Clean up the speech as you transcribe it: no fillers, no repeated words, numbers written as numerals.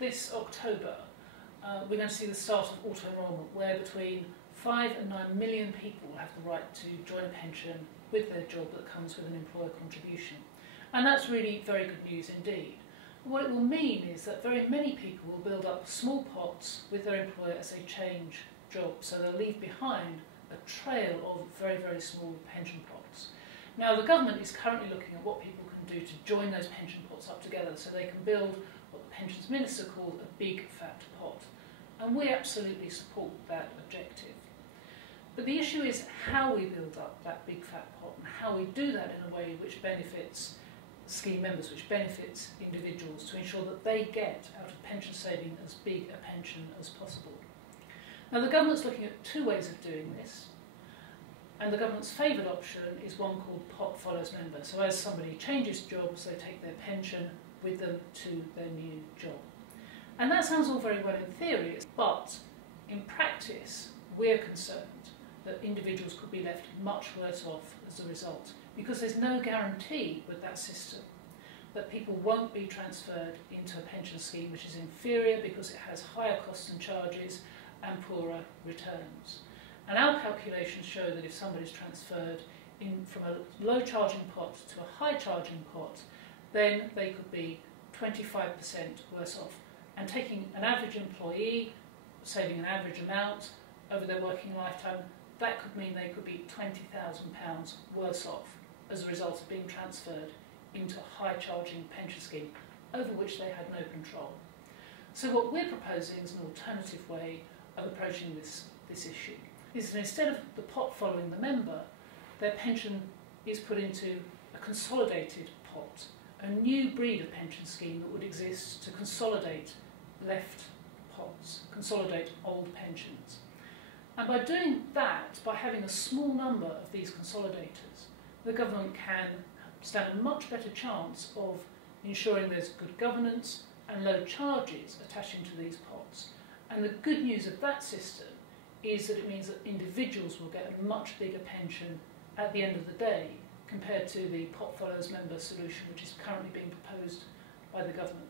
this October, we're going to see the start of auto-enrolment, where between 5 and 9 million people have the right to join a pension with their job that comes with an employer contribution. And that's really very good news indeed. What it will mean is that very many people will build up small pots with their employer as they change jobs, so they'll leave behind a trail of very, very small pension pots. Now, the government is currently looking at what people can do to join those pension pots up together so they can build what the Pensions Minister called a big fat pot. And we absolutely support that objective. But the issue is how we build up that big fat pot and how we do that in a way which benefits scheme members, which benefits individuals, to ensure that they get out of pension saving as big a pension as possible. Now, the government's looking at two ways of doing this, and the government's favoured option is one called pot follows member. So as somebody changes jobs, they take their pension with them to their new job. And that sounds all very well in theory, but in practice, we're concerned that individuals could be left much worse off as a result, because there's no guarantee with that system that people won't be transferred into a pension scheme which is inferior because it has higher costs and charges and poorer returns. And our calculations show that if somebody's transferred from a low charging pot to a high charging pot, then they could be 25% worse off. And taking an average employee, saving an average amount over their working lifetime, that could mean they could be £20,000 worse off as a result of being transferred into a high charging pension scheme over which they had no control. So what we're proposing is an alternative way of approaching this issue, is that instead of the pot following the member, their pension is put into a consolidated pot, a new breed of pension scheme that would exist to consolidate left pots, consolidate old pensions. And by doing that, by having a small number of these consolidators, the government can stand a much better chance of ensuring there's good governance and low charges attaching to these pots. And the good news of that system is that it means that individuals will get a much bigger pension at the end of the day compared to the pot follows member solution which is currently being proposed by the government.